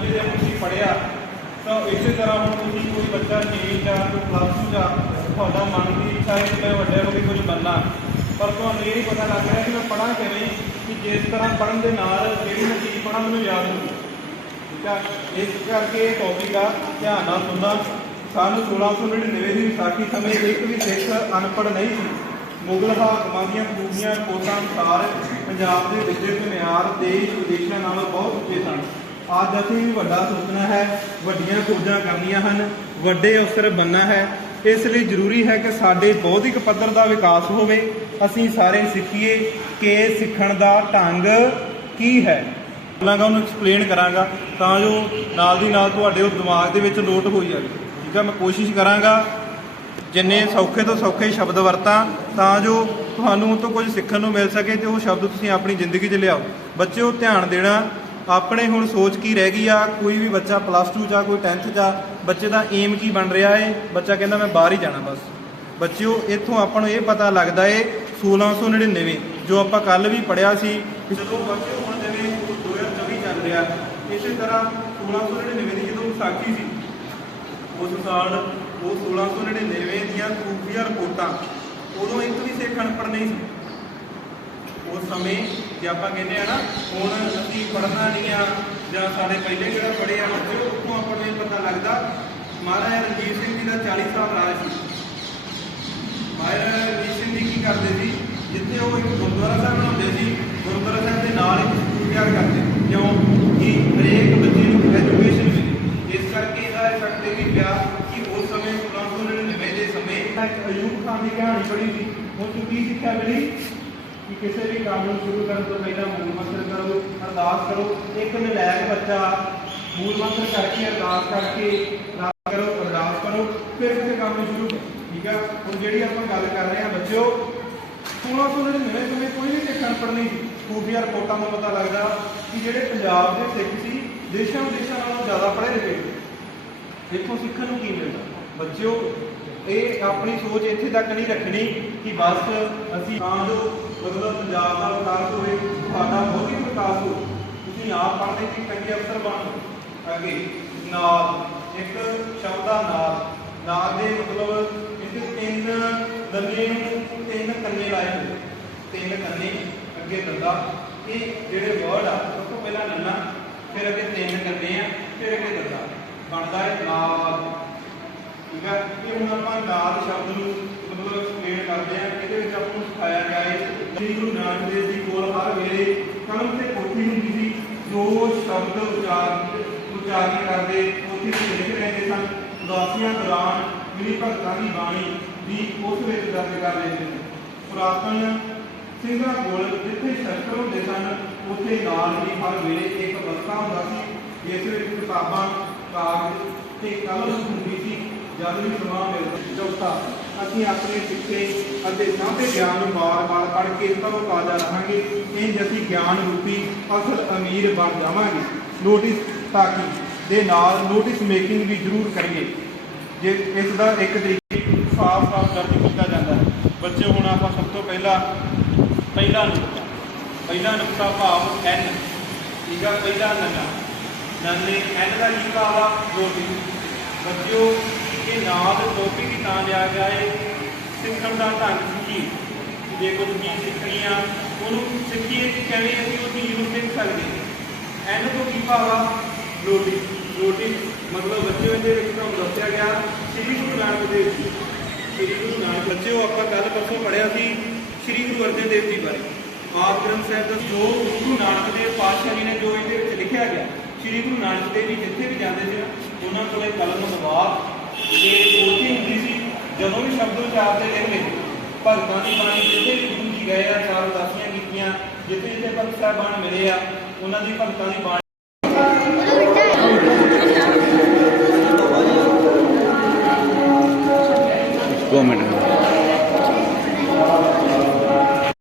ਪੰਜੇ ਦੇ ਤੁਸੀਂ ਪੜਿਆ ਤਾਂ ਇਸੇ ਤਰ੍ਹਾਂ ਹੁਣ ਤੁਸੀਂ ਕੋਈ ਬੱਚਾ 6 ਜਾਂ ਪਲੱਸ 2 ਜਾਂ ਤੁਹਾਡਾ ਮਨ ਦੀ ਇੱਛਾ ਹੈ ਕਿ ਮੈਂ ਵੱਡੇ ਹੋ ਕੇ ਕੁਝ ਬਣਨਾ ਪਰ ਤੁਹਾਨੂੰ ਇਹ ਨਹੀਂ ਪਤਾ ਲੱਗ ਰਿਹਾ ਕਿ ਮੈਂ ਪੜਾਂ ਕਿਵੇਂ, ਕਿ ਜਿਸ ਤਰ੍ਹਾਂ ਪੜਨ ਦੇ ਨਾਲ ਜਿਹੜੀ ਮੈਂ ਚੀਜ਼ ਪੜਾਂ ਮੈਨੂੰ ਯਾਦ ਹੋਵੇ ਠੀਕ ਆ? ਇਸ ਕਰਕੇ ਇਹ ਟੌਪਿਕ ਆ, ਧਿਆਨ ਨਾਲ ਸੁਣਨਾ। ਸਾਨੂੰ 1699 ਦੀ ਵਿਸਾਖੀ ਸਮੇਂ ਇੱਕ ਵੀ ਸਿੱਖ ਅਨਪੜ੍ਹ ਨਹੀਂ ਸੀ। ਮੁਗਲ ਹਾਕਮਾਂ ਦੀਆਂ ਖੂਬੀਆਂ ਕੋਟਾਂ ਅਨੁਸਾਰ ਪੰਜਾਬ ਦੇ ਵਿੱਦਿਅਕ ਮਿਆਰ ਦੇਸ਼ ਵਿਦੇਸ਼ਾਂ ਨਾਲੋਂ ਬਹੁਤ ਉੱਚੇ ਸਨ। ਅੱਜ ਅਸੀਂ ਵੱਡਾ ਸੋਚਣਾ ਹੈ, ਵੱਡੀਆਂ ਖੋਜਾਂ ਕਰਨੀਆਂ ਹਨ, ਵੱਡੇ ਅਫਸਰ ਬਣਨਾ ਹੈ। ਇਸ ਲਈ ਜ਼ਰੂਰੀ ਹੈ ਕਿ ਸਾਡੇ ਬੌਧਿਕ ਪੱਧਰ ਦਾ ਵਿਕਾਸ ਹੋਵੇ। ਅਸੀਂ ਸਾਰੇ ਸਿੱਖੀਏ ਕਿ ਸਿੱਖਣ ਦਾ ਢੰਗ ਕੀ ਹੈ। ਮੈਂ ਉਹਨੂੰ ਐਕਸਪਲੇਨ ਕਰਾਂਗਾ, ਤਾਂ ਜੋ ਨਾਲ ਦੀ ਨਾਲ ਤੁਹਾਡੇ ਉਹ ਦਿਮਾਗ ਦੇ ਵਿੱਚ ਨੋਟ ਹੋਈ ਜਾਵੇ। ਠੀਕ ਆ, ਮੈਂ ਕੋਸ਼ਿਸ਼ ਕਰਾਂਗਾ, ਜਿੰਨੇ ਸੌਖੇ ਤੋਂ ਸੌਖੇ ਸ਼ਬਦ ਵਰਤਾਂ, ਤਾਂ ਜੋ ਤੁਹਾਨੂੰ ਉਹ ਤੋਂ ਕੁਝ ਸਿੱਖਣ ਨੂੰ ਮਿਲ ਸਕੇ ਤੇ ਉਹ ਸ਼ਬਦ ਤੁਸੀਂ ਆਪਣੀ ਜ਼ਿੰਦਗੀ 'ਚ ਲਿਆਓ। ਬੱਚਿਓ, ਧਿਆਨ ਦੇਣਾ ਆਪਣੇ ਹੁਣ ਸੋਚ ਕੀ ਰਹਿ ਗਈ ਆ? ਕੋਈ ਵੀ ਬੱਚਾ ਪਲੱਸ 2 ਜਾਂ ਕੋਈ 10th ਜਾਂ ਬੱਚੇ ਦਾ ਏਮ ਕੀ ਬਣ ਰਿਹਾ ਏ? ਬੱਚਾ ਕਹਿੰਦਾ ਮੈਂ ਬਾਹਰ ਹੀ ਜਾਣਾ ਬਸ। ਬੱਚਿਓ, ਇੱਥੋਂ ਆਪਾਂ ਨੂੰ ਇਹ ਪਤਾ ਲੱਗਦਾ ਏ 1699 ਜੋ ਆਪਾਂ ਕੱਲ ਵੀ ਪੜਿਆ ਸੀ ਜਦੋਂ ਬੱਚਿਓ ਹੁਣ ਜਿਵੇਂ 2024 ਚੱਲ ਰਿਹਾ, ਇਸੇ ਤਰ੍ਹਾਂ 1699 ਦੀ ਜਦੋਂ ਵਿਸਾਖੀ ਸੀ, ਉਸ ਸਾਲ ਉਹ 1699 ਦੀਆਂ ਖੂਫੀਆ ਰਿਪੋਰਟਾਂ ਉਦੋਂ ਇੱਕ ਵੀ ਸਿੱਖ ਅਨਪੜ੍ਹ ਨਹੀਂ ਸੀ। ਉਸ ਸਮੇਂ ਜੇ ਆਪਾਂ ਕਹਿੰਦੇ ਆ ਨਾ, ਹੁਣ ਅਸੀਂ ਪੜ੍ਹਨਾ ਨਹੀਂ ਆ, ਜਾਂ ਸਾਡੇ ਪਹਿਲੇ ਜਿਹੜਾ ਪੜ੍ਹੇ ਆ ਬੱਚੇ ਉੱਥੋਂ ਆਪਾਂ ਨੂੰ ਪਤਾ ਲੱਗਦਾ, ਮਹਾਰਾਜਾ ਰਣਜੀਤ ਸਿੰਘ ਜੀ ਦਾ 40 ਸਾਲ ਰਾਜ ਸੀ। ਮਹਾਰਾਜਾ ਰਣਜੀਤ ਸਿੰਘ ਜੀ ਕੀ ਕਰਦੇ ਸੀ? ਜਿੱਥੇ ਉਹ ਇੱਕ ਗੁਰਦੁਆਰਾ ਸਾਹਿਬ ਬਣਾਉਂਦੇ ਸੀ, ਗੁਰਦੁਆਰਾ ਸਾਹਿਬ ਦੇ ਨਾਲ ਇੱਕ ਸਕੂਲ ਤਿਆਰ ਕਰਦੇ ਕਿਉਂ? ਕਿ ਹਰੇਕ ਬੱਚੇ ਨੂੰ ਐਜੂਕੇਸ਼ਨ ਮਿਲੇ। ਇਸ ਕਰਕੇ ਇਹਦਾ ਇਫੈਕਟ ਇਹ ਵੀ ਪਿਆ ਕਿ ਉਸ ਸਮੇਂ 1999 ਦੇ ਸਮੇਂ ਇੱਕ ਅਯੂਬ ਖਾਨ ਦੀ ਕਹਾਣੀ ਪੜ੍ਹੀ ਸੀ। ਉਹ ਤੋਂ ਕੀ ਸਿੱਖਿਆ ਮਿਲੀ? ਕਿ ਕਿਸੇ ਵੀ ਕੰਮ ਨੂੰ ਸ਼ੁਰੂ ਕਰਨ ਤੋਂ ਪਹਿਲਾਂ ਮੂਲ ਮੰਤਰ ਕਰੋ, ਅਰਦਾਸ ਕਰੋ, ਇੱਕ ਨਲਾਇਕ ਬੱਚਾ ਮੂਲ ਮੰਤਰ ਕਰਕੇ ਅਰਦਾਸ ਕਰਕੇ ਅਰਦਾਸ ਕਰੋ ਅਰਦਾਸ ਕਰੋ, ਫਿਰ ਕਿਸੇ ਕੰਮ ਨੂੰ ਸ਼ੁਰੂ ਕਰੋ, ਠੀਕ ਆ? ਹੁਣ ਜਿਹੜੀ ਆਪਾਂ ਗੱਲ ਕਰ ਰਹੇ ਹਾਂ, ਬੱਚਿਓ 1699 ਸਮੇਂ ਕੋਈ ਵੀ ਸਿੱਖ ਅਨਪੜ੍ਹ ਨਹੀਂ ਸੀ। ਖੂਫੀਆ ਰਿਪੋਰਟਾਂ ਤੋਂ ਪਤਾ ਲੱਗਦਾ ਕਿ ਜਿਹੜੇ ਪੰਜਾਬ ਦੇ ਸਿੱਖ ਸੀ ਦੇਸ਼ਾਂ ਵਿਦੇਸ਼ਾਂ ਨਾਲੋਂ ਜ਼ਿਆਦਾ ਪੜ੍ਹੇ ਲਿਖੇ ਸੀ। ਇੱਥੋਂ ਸਿੱਖਣ ਨੂੰ ਕੀ ਮਿਲਦਾ? ਬੱਚਿਓ, ਇਹ ਆਪਣੀ ਸੋਚ ਇੱਥੇ ਤੱਕ ਨਹੀਂ ਰੱਖਣੀ ਕਿ ਬਸ ਅਸੀਂ ਤਾਂ ਜੋ ਮਤਲਬ ਪੰਜਾਬ ਦਾ ਵਿਕਾਸ ਹੋਵੇ, ਤੁਹਾਡਾ ਬਹੁਤ ਹੀ ਵਿਕਾਸ ਹੋ ਤੁਸੀਂ ਆਪ ਪੜ੍ਹਦੇ ਕਿ ਚੰਗੇ ਅਫਸਰ ਬਣੋ ਅੱਗੇ ਨਾਲ, ਇੱਕ ਸ਼ਬਦ ਨਾਲ ਨਾਲ ਦੇ ਮਤਲਬ ਇਸ ਤਿੰਨ ਦੰਨੇ ਨੂੰ ਤਿੰਨ ਕੰਨੇ ਲਾਏ ਹੋਏ। ਤਿੰਨ ਕੰਨੇ ਅੱਗੇ ਦੰਦਾ ਇਹ ਜਿਹੜੇ ਵਰਡ ਆ, ਸਭ ਤੋਂ ਪਹਿਲਾਂ ਨੰਨਾ, ਫਿਰ ਅੱਗੇ ਤਿੰਨ ਕੰਨੇ ਆ, ਫਿਰ ਅੱਗੇ ਦੰਦਾ ਬਣਦਾ ਹੈ ਨਾਲ। ਠੀਕ ਹੈ? ਇਹ ਹੁਣ ਆਪਾਂ ਨਾਦ ਸ਼ਬਦ ਨੂੰ ਮਤਲਬ ਐਕਸਪਲੇਨ ਕਰਦੇ ਆ ਇਹਦੇ ਵਿੱਚ ਆਪਾਂ ਨੂੰ ਸਿਖਾਇਆ ਗਿਆ ਹੈ ਸ੍ਰੀ ਗੁਰੂ ਨਾਨਕ ਦੇਵ ਜੀ ਕੋਲ ਹਰ ਵੇਲੇ ਕਲਮ ਤੇ ਕੋਠੀ ਹੁੰਦੀ ਸੀ। ਜੋ ਸ਼ਬਦ ਉਚਾਰ ਉਚਾਰਨ ਕਰਦੇ ਕੋਠੀ ਤੇ ਲਿਖ ਰਹੇ ਸਨ। ਉਦਾਸੀਆਂ ਦੌਰਾਨ ਮਿਲੀ ਭਗਤਾਂ ਦੀ ਬਾਣੀ ਵੀ ਉਸ ਵਿੱਚ ਦਰਜ ਕਰ ਲੈਂਦੇ ਨੇ। ਪੁਰਾਤਨ ਸਿੰਘਾਂ ਕੋਲ ਜਿੱਥੇ ਸ਼ਸਤਰ ਹੁੰਦੇ ਸਨ, ਉੱਥੇ ਨਾਲ ਹੀ ਹਰ ਵੇਲੇ ਇੱਕ ਬਸਤਾ ਹੁੰਦਾ ਸੀ, ਜਿਸ ਵਿੱਚ ਕਿਤਾਬਾਂ, ਕਾਗਜ਼ ਤੇ ਕਲਮ ਹੁੰਦੀ ਸੀ। ਜਦ ਵੀ ਸਮਾਂ ਮਿਲਦਾ ਚੌਥਾ ਅਸੀਂ ਆਪਣੇ ਸਿੱਖੇ ਅਤੇ ਸਾਂਭੇ ਗਿਆਨ ਨੂੰ ਬਾਰ-ਬਾਰ ਪੜ੍ਹ ਕੇ ਤਰੋ ਤਾਜ਼ਾ ਰਹਾਂਗੇ। ਇੰਜ ਅਸੀਂ ਗਿਆਨ ਰੂਪੀ ਅਸਲ ਅਮੀਰ ਬਣ ਜਾਵਾਂਗੇ। ਨੋਟਿਸ ਤਾਕੀ ਦੇ ਨਾਲ ਨੋਟਿਸ ਮੇਕਿੰਗ ਵੀ ਜ਼ਰੂਰ ਕਰੀਏ। ਜੇ ਇਸ ਦਾ ਇੱਕ ਤਰੀਕੇ ਸਾਫ਼-ਸਾਫ਼ ਦਰਜ ਕੀਤਾ ਜਾਂਦਾ ਹੈ। ਬੱਚੇ, ਹੁਣ ਆਪਾਂ ਸਭ ਤੋਂ ਪਹਿਲਾਂ, ਪਹਿਲਾ ਨੁਕਤਾ ਪਹਿਲਾ ਨੁਕਤਾ ਭਾਵ ਐਨ ਠੀਕ ਆ? ਪਹਿਲਾ ਨੰਨਾ ਨੰਨੇ ਐਨ ਦਾ ਕੀ ਭਾਵ ਆ ਨੋਟਿਸ ਬੱਚਿਓ ਇਹ ਨਾਮ ਟੋਪਿਕ ਹੀ ਤਾਂ ਲਿਆ ਗਿਆ ਹੈ ਸਿੱਖਣ ਦਾ ਢੰਗ ਸਿੱਖੀ। ਜੇ ਕੁਝ ਚੀਜ਼ ਸਿੱਖਣੀ ਆ ਉਹਨੂੰ ਸਿੱਖੀਏ ਕਿ ਕਿਵੇਂ ਅਸੀਂ ਉਹ ਚੀਜ਼ ਨੂੰ ਸਿੱਖ ਸਕਦੇ ਹਾਂ। ਐਨ ਤੋਂ ਕੀ ਭਾਵ ਆ? ਲੋਟੀ ਲੋਟੀ ਮਤਲਬ ਬੱਚੇ ਇਹਦੇ ਵਿੱਚ ਤੁਹਾਨੂੰ ਦੱਸਿਆ ਗਿਆ ਸ੍ਰੀ ਗੁਰੂ ਨਾਨਕ ਦੇਵ ਜੀ। ਸ੍ਰੀ ਗੁਰੂ ਨਾਨਕ ਬੱਚਿਓ ਆਪਾਂ ਕੱਲ ਪਰਸੋਂ ਪੜ੍ਹਿਆ ਸੀ ਸ੍ਰੀ ਗੁਰੂ ਅਰਜਨ ਦੇਵ ਜੀ ਬਾਰੇ। ਆਪ ਗ੍ਰੰਥ ਸਾਹਿਬ ਦਾ ਜੋ ਗੁਰੂ ਨਾਨਕ ਦੇਵ ਪਾਤਸ਼ਾਹ ਜੀ ਨੇ ਜੋ ਇਹਦੇ ਵਿੱਚ ਲਿਖਿਆ ਗਿਆ ਸ੍ਰੀ ਗੁਰੂ ਨਾਨਕ ਦੇਵ ਜੀ ਜਿੱਥੇ ਵੀ ਜਾਂਦੇ ਸੀ ਨਾ, ਉਹਨਾਂ ਕੋਲੇ ਕਲਮ ਨਵਾਬ ਤੇ ਕੋਠੀ ਹੁੰਦੀ ਸੀ, ਜਦੋਂ ਵੀ ਸ਼ਬਦ ਉਚਾਰਦੇ ਰਹਿੰਦੇ ਭਗਤਾਂ ਦੀ ਬਾਣੀ ਜਿੱਥੇ ਵੀ ਗੁਰੂ ਜੀ ਗਏ ਆ, ਚਾਰ ਉਦਾਸੀਆਂ ਕੀਤੀਆਂ ਜਿੱਥੇ ਜਿੱਥੇ ਭਗਤ ਸਾਹਿਬਾਨ ਮਿਲੇ ਆ, ਉਹਨਾਂ ਦੀ ਭਗਤਾਂ ਦੀ ਬਾਣੀ